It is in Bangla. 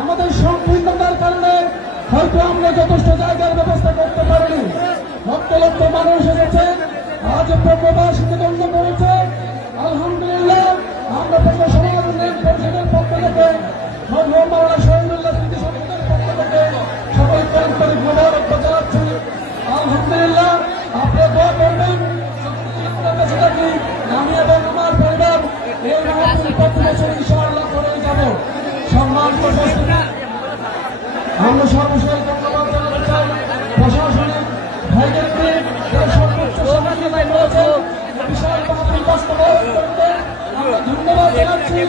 আমাদের সংকীর্ণতার কারণে হয়তো আমরা যথেষ্ট জায়গার ব্যবস্থা করতে পারিনি। লক্ষ লক্ষ মানুষ এসেছে, আজ প্রবাসীকে দণ্ড করেছে। আলহামদুলিল্লাহ আমরা প্রথম সমাজ উন্নয়ন পরিষদের পক্ষ থেকে মৌলানা শহীদুল্লাহ স্মৃতি সংসদের পক্ষ থেকে সকলকে আন্তরিক মোবারকবাদ জানাচ্ছি। আলহামদুলিল্লাহ আপনারা দোয়া করবেন, আমি এবং আমার পরিবার এই মাহফিল প্রতি বছর ইনশাআল্লাহ করেই যাব। সম্মানিত উপস্থিতি, আমরা সর্বশেষ ধন্যবাদ জানাতে চাই প্রশাসনিক ভাইদেরকে সর্বোচ্চ সহযোগিতা করেছে বিশাল মাহফিল বাস্তবায়ন করতে। আমরা ধন্যবাদ জানাচ্ছি।